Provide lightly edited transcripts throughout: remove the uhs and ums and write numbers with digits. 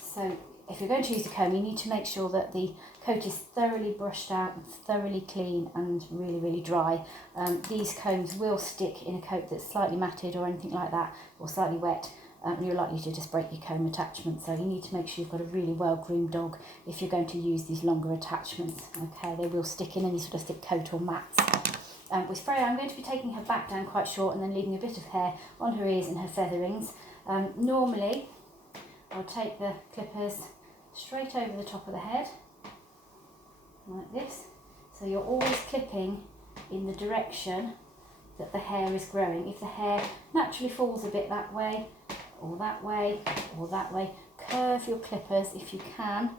So if you're going to use a comb, you need to make sure that the coat is thoroughly brushed out, thoroughly clean and really, really dry. These combs will stick in a coat that's slightly matted or anything like that, or slightly wet. You're likely to just break your comb attachment, so you need to make sure you've got a really well-groomed dog if you're going to use these longer attachments. Okay, they will stick in any sort of thick coat or mats. With Freya, I'm going to be taking her back down quite short and then leaving a bit of hair on her ears and her featherings. Normally, I'll take the clippers straight over the top of the head, like this. So you're always clipping in the direction that the hair is growing. If the hair naturally falls a bit that way, or that way, or that way, curve your clippers if you can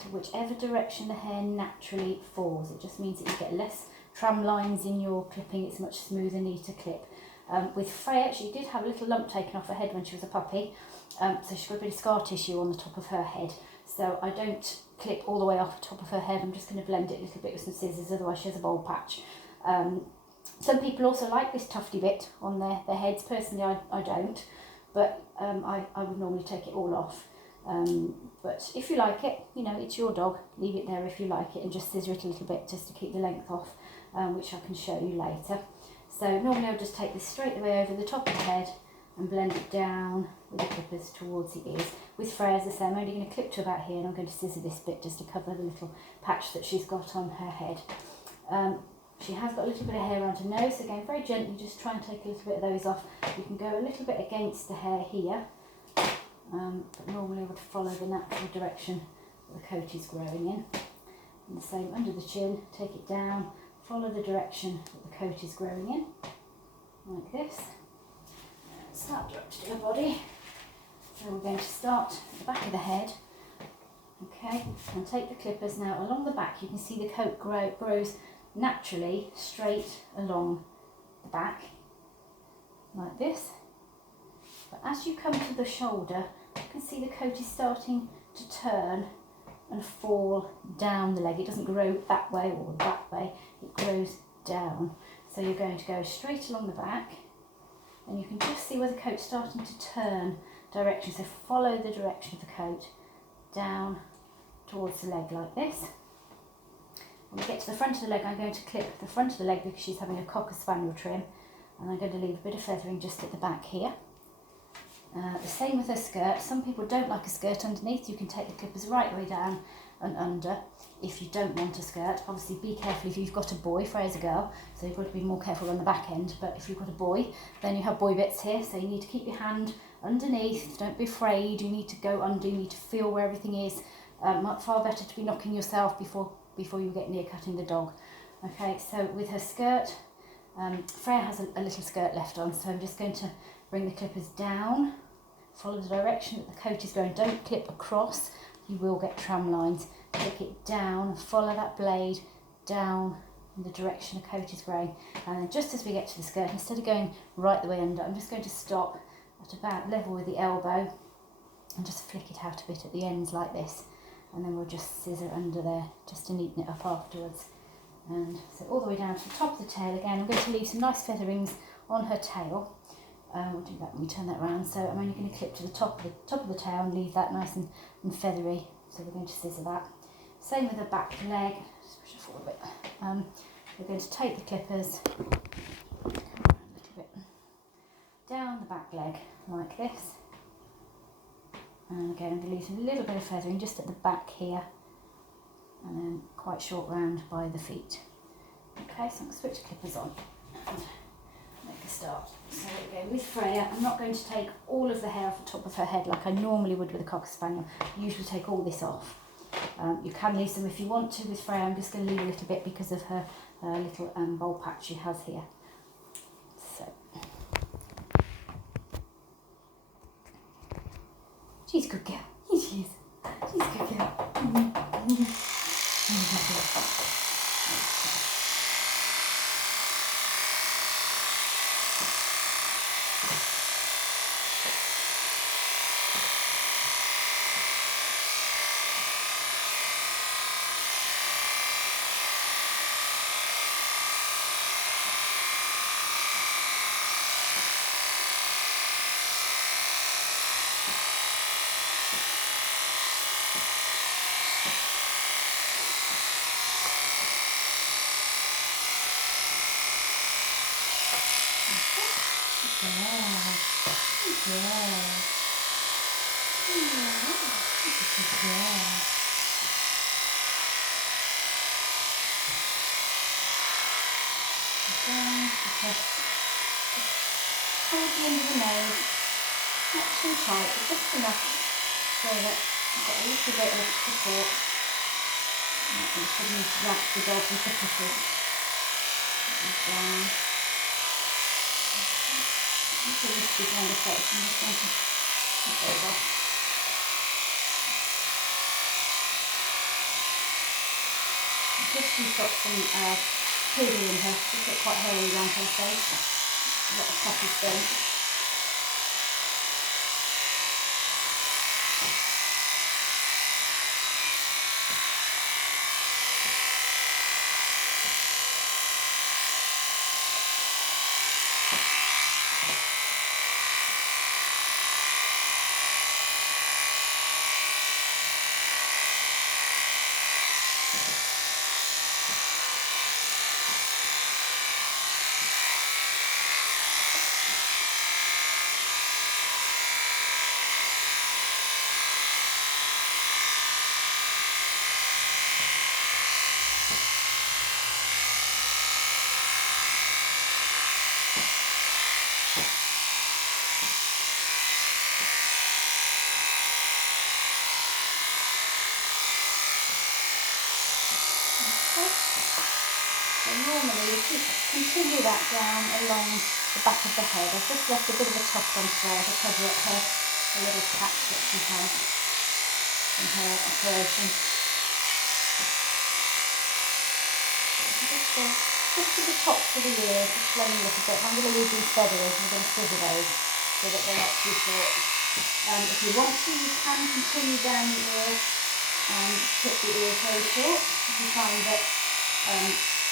to whichever direction the hair naturally falls. It just means that you get less tram lines in your clipping. It's much smoother, neater clip. With Freya, she did have a little lump taken off her head when she was a puppy, so she's got a bit of scar tissue on the top of her head. So I don't clip all the way off the top of her head. I'm just going to blend it a little bit with some scissors, otherwise she has a bald patch. Some people also like this tufty bit on their heads. Personally, I don't, but I would normally take it all off. But if you like it, you know, it's your dog, leave it there if you like it, and just scissor it a little bit just to keep the length off, which I can show you later. So normally I'll just take this straight away over the top of the head and blend it down with the clippers towards the ears. With Freya, as I say, I'm only going to clip to about here, and I'm going to scissor this bit just to cover the little patch that she's got on her head. She has got a little bit of hair around her nose, so again, very gently just try and take a little bit of those off. You can go a little bit against the hair here, but normally I would follow the natural direction that the coat is growing in. And the same under the chin, take it down, follow the direction that the coat is growing in, like this. Start directing the body. So we're going to start at the back of the head, okay, and take the clippers now along the back. You can see the coat grows naturally straight along the back, like this. But as you come to the shoulder, you can see the coat is starting to turn and fall down the leg. It doesn't grow that way or that way, it grows down. So you're going to go straight along the back, and you can just see where the coat's starting to turn direction. So follow the direction of the coat down towards the leg like this. When we get to the front of the leg, I'm going to clip the front of the leg because she's having a cocker spaniel trim, and I'm going to leave a bit of feathering just at the back here. The same with her skirt. Some people don't like a skirt underneath. You can take the clippers right the way down and under if you don't want a skirt. Obviously be careful if you've got a boy. Freya's a girl, so you've got to be more careful on the back end, but if you've got a boy, then you have boy bits here, so you need to keep your hand underneath. Don't be afraid, you need to go under, you need to feel where everything is. Far better to be knocking yourself before you get near cutting the dog. Okay, so with her skirt, Freya has a little skirt left on, so I'm just going to bring the clippers down, follow the direction that the coat is going. Don't clip across, you will get tram lines. Clip it down, follow that blade down in the direction the coat is growing. And then just as we get to the skirt, instead of going right the way under, I'm just going to stop at about level with the elbow and just flick it out a bit at the ends like this. And then we'll just scissor under there just to neaten it up afterwards. And so all the way down to the top of the tail again. I'm going to leave some nice featherings on her tail. We'll do that when we turn that round. So I'm only going to clip to the top of the tail and leave that nice and feathery. So we're going to scissor that. Same with the back leg. Just push it forward a bit. We're going to take the clippers, come around a little bit, down the back leg like this. And again, I'm going to leave a little bit of feathering just at the back here, and then quite short round by the feet. Okay, so I'm going to switch clippers on and make a start. So again, with Freya, I'm not going to take all of the hair off the top of her head like I normally would with a Cocker Spaniel. I usually take all this off. You can leave some if you want to. With Freya, I'm just going to leave a little bit because of her little bald patch she has here. So, she's a good girl. Yes, she is. She's a good girl. Yes. Yeah. Again, just hold the end of the nose, not too tight, but just enough so that you've got a little bit of support. You shouldn't wrap the dog with the pushes. Down. It's a risky kind of face. I'm just going to put those off. Just she's got some poodle in her. She's got quite hairy around her face. A lot of puppy skin. So normally you continue that down along the back of the head. I've just left a bit of a top on there to cover up her little patch that she has from her operation. Just to the tops of the ears, just blending a little bit. I'm going to leave these feathers, I'm going to scissor those so that they're not too short. If you want to, you can continue down the ears and clip the ears very short if you find that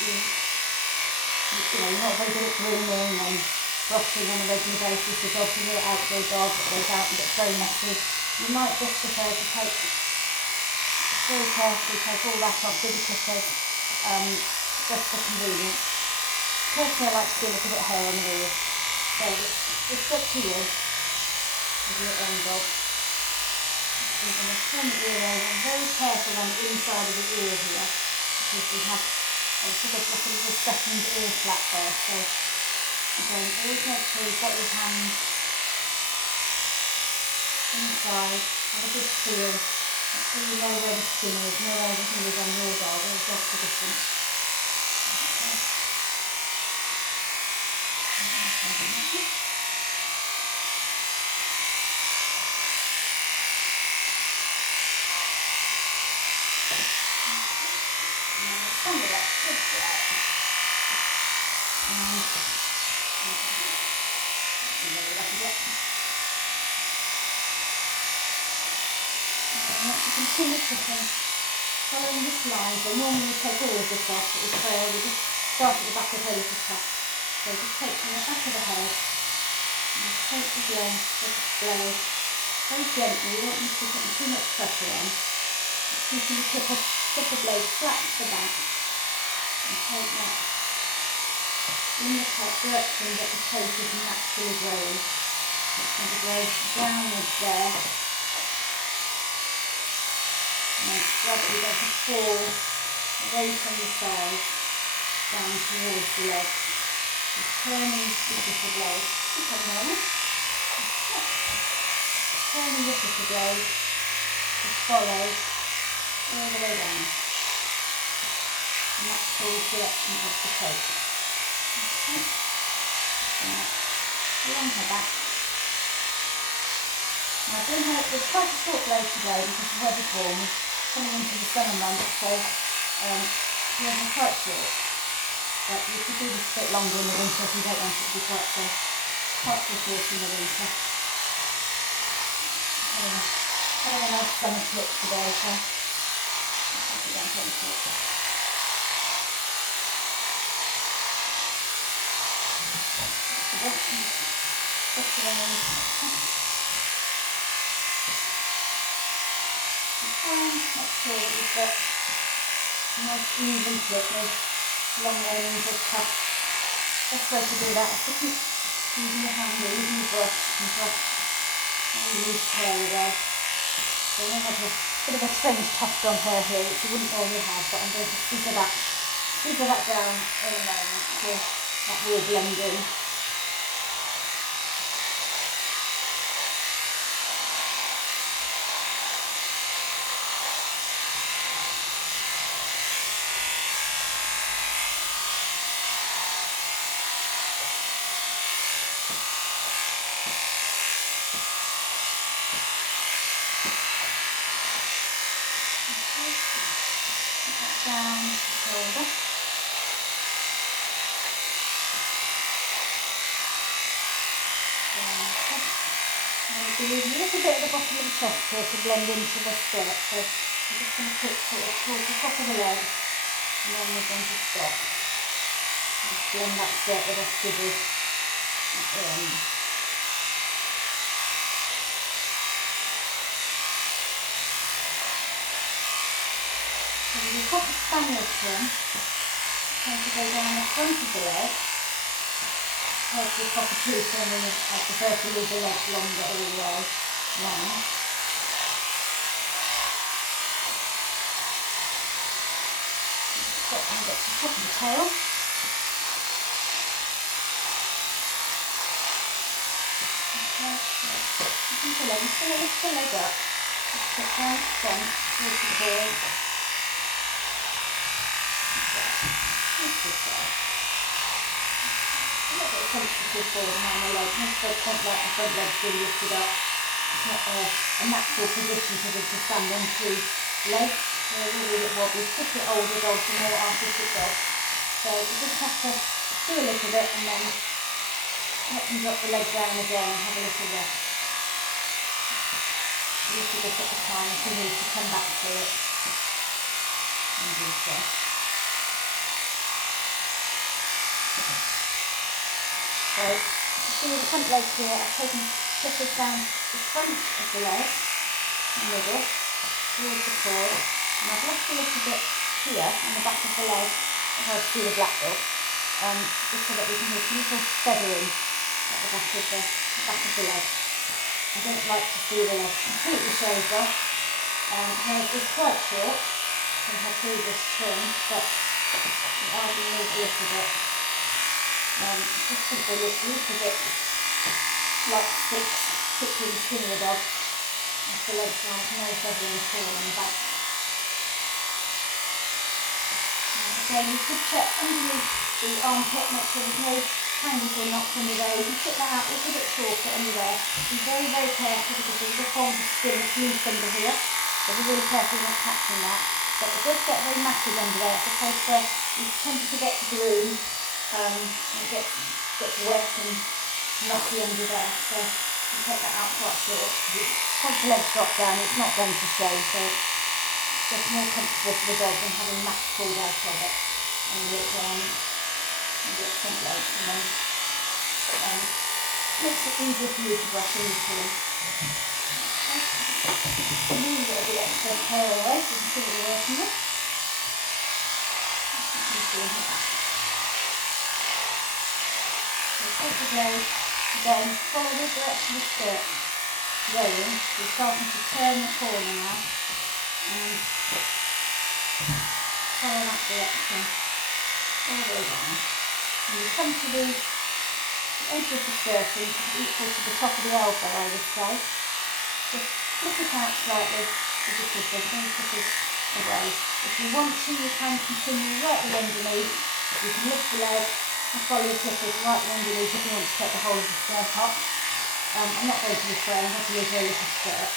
you're not very good at grooming and brushing on a regular basis. The dog's a real outdoor dog that goes out and gets very messy. You might just prefer to take very carefully all that off with the clippers, just for convenience. Personally, I like to see a little bit of hair on the ears, so it's up to you with your own dog. So I'm going to turn the ear over. I'm very careful on the inside of the ear here because we have sort of like a little second ear flap there. So again, always make sure you've got your hands inside, have a good feel. Make sure you know where the skin is, know where everything is on your dog. All dogs are different. Continue cooking, following this line. So normally we take all of this off, but with Freya we just start at the back of her little cup. So just take from the back of the head and take the blade very gently. You don't need to put too much pressure on. You can tip the blade flat to the back and take that in the top direction that the coat is naturally growing. It's going to grow downwards there. And it's gradually going to fall away from the side down towards the legs. Just turning the little blade. Turning the little blade to follow all the way down. The natural direction of the coat. Okay. Along her back. Now I've done her with quite a short blade today because the weather's warm. Coming into the summer months, so she hasn't quite short. But you could do this a bit longer in the winter if you don't want it to be quite so short in the winter. Having a nice summer clip today, so I'll take it down to the clip. Make sure that you've got a nice even clip, no long ends or cuts. Best way to do that is to keep using your hand or using your brush and brush Really loose hair there. So I have a bit of a strange tuft on hair here, which you wouldn't normally have, but I'm going to scissor that down in a moment so that will blend in. Down the shoulder. I'm going to leave a little bit at the bottom of the chest here to blend into the skirt. So I'm just going to put sort of towards the top of the leg, and then we're going to stop. Just blend that skirt with our scissors at the end. So we've got the spaniel trim. Going to go down the front of the leg. Here's the cockatoo trim, and I prefer to leave the legs longer all the way round. Stop and get to the top of the tail. Okay, so lift the leg, lift the leg up. Just put down the front, towards the tail. Lift this up. A little bit sensitive forward around the leg. Most of the front leg's been lifted up. It's not a natural position for them to stand on two legs. They're really a bit wobbly, particularly older dogs and more artistic dogs. So you just have to do a little bit and then let them drop the leg down again and have a little rest. A little bit at a time if you need to come back to it. And do so. So, you see the front leg here, I've taken clippers down the front of the leg, middle, towards the core, and I've left a little bit here on the back of the leg, as I do the black dog, just so that we can have a little feathering at the back of the leg. I don't like to see the leg completely shaved off. Hers is quite short from her previous trim, but I'll remove a little bit. Just think they look a little bit like particularly skinnier dogs. If the legs are no feathering at all on the back. Again, you could check underneath the armpit, make sure there's no tangles or knots under there. You can stick that out a little bit shorter under there. Be very, very careful because there's a fold of skin that's loose under here. So be really careful not catching that. But it does get very matted under there. It's a place where you tend to forget to groom. It gets wet and mucky under there, so you take that out quite short. Once the legs drop down, it's not going to show, so it's just more comfortable for the dog than having mats pulled out of it. And the front leg, and then makes it easier for you to brush into them. Okay. Move a little bit extra hair away so you can see what you're working with. Take the blade, then follow the direction of the skirt going. You're starting to turn the corner now and follow that direction all the way down. And you come to the edge of the skirting, equal to the top of the elbow, I would say. Just flip it out slightly with the clippers, bring the clippers away. If you want to, you can continue right the underneath. You can lift the leg and follow the clippers right underneath if you want to take the whole of the skirt up. I'm not going to this way, I'm going to leave her a little skirt.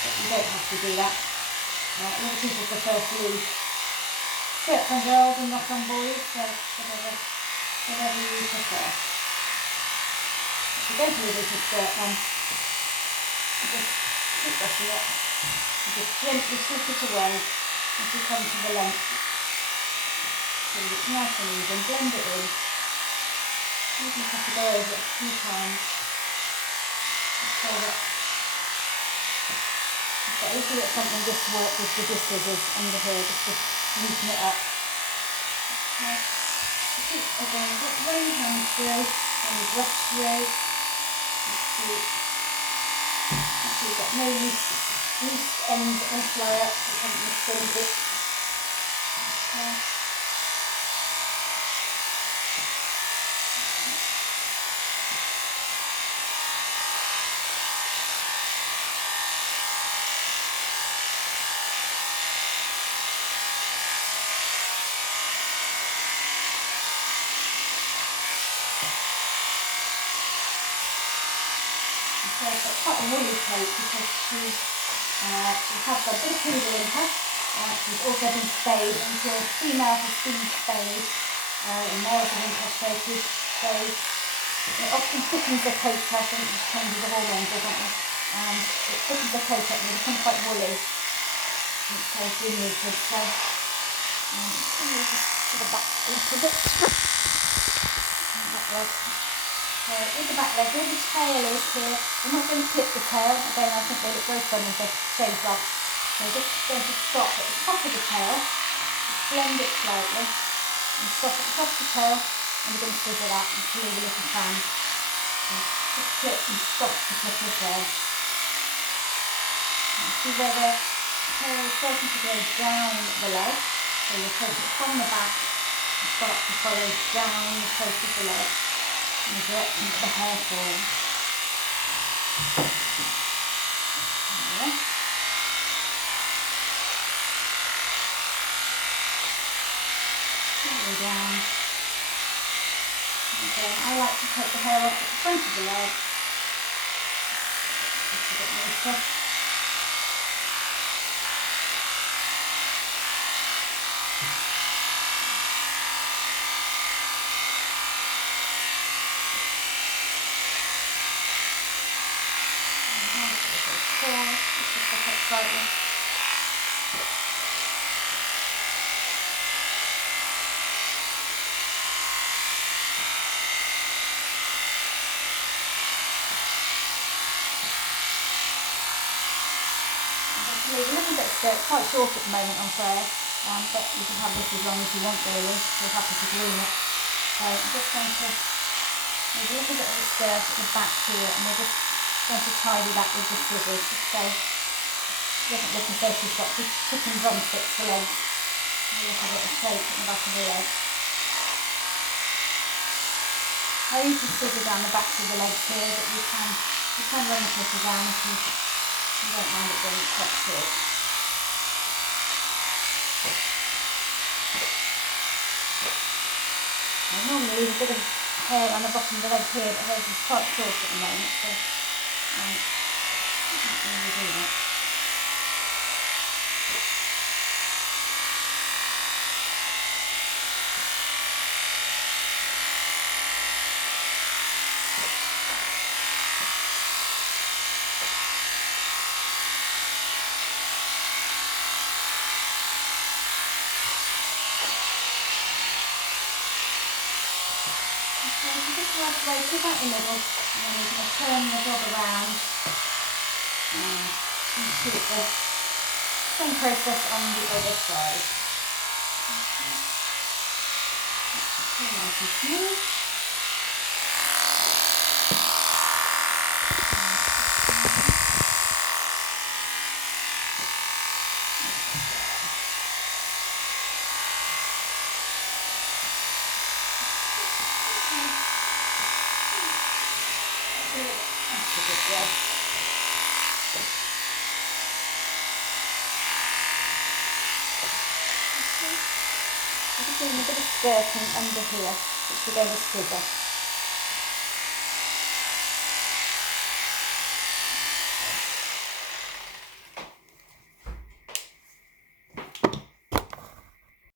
But you don't have to do that. A lot of people prefer to leave skirts on girls and not on boys, so whatever you prefer. If you're going to leave a little skirt on, just keep brushing it and just gently slip it away as you come to the length. So it's nice and even, blend it in. You just have to go over it a few times so that you've got a little bit of something just to work with the scissors under here, just to neaten it up. Okay. Again, what your hands do, and we brush through. Actually, we've got no loose ends on the flyer, so I'm going to spin a bit. Okay. So I've got quite a woolly coat because she has got a bit of poodle in her. She's also been spayed, and until a female has been spayed and males have been castrated, so it often thickens the coat up and it changes the hormones, doesn't it? And it thickens the coat up and they become quite woolly. And so it's been neutered. So just to the back a little bit. Back leg. So with the back leg, where the tail is here, we're not going to clip the tail. Again, I think they look very funny if they're shaved off. So we're just going to stop at the top of the tail, just blend it slightly, and stop at the top of the tail, and we're going to scissor that and leave a little fan. So just clip and stop the tip as well. And see where the tail is starting to go down the leg. So you'll take it from the back and start to follow down the shape of the leg in the direction that the hair falls. There. All the way down. And again, I like to take the hair off at the front of the leg. Just a bit later. Slightly. Leave a little bit of skirt, quite short at the moment on Freya, but you can have this as long as you want really, if you're happy to groom it. So I'm just going to leave a little bit of the skirt at the back here, and we're just going to tidy that with the scissors, just so it doesn't look as though she's got big chicken drumsticks for legs. A little bit of shape at the back of the leg. I usually scissor down the backs of the legs here, but you can run the clipper down if you don't mind it being quite short. I normally leave a bit of hair on the bottom of the leg here, but hers is quite short at the moment, so I'm not going to do that. Right, to about the middle, and then we're going to turn the dog around and repeat the same process on the other side. Okay. Nice and smooth. That's a good job. I'm just doing a bit of skirting under here, which we're going to scissor.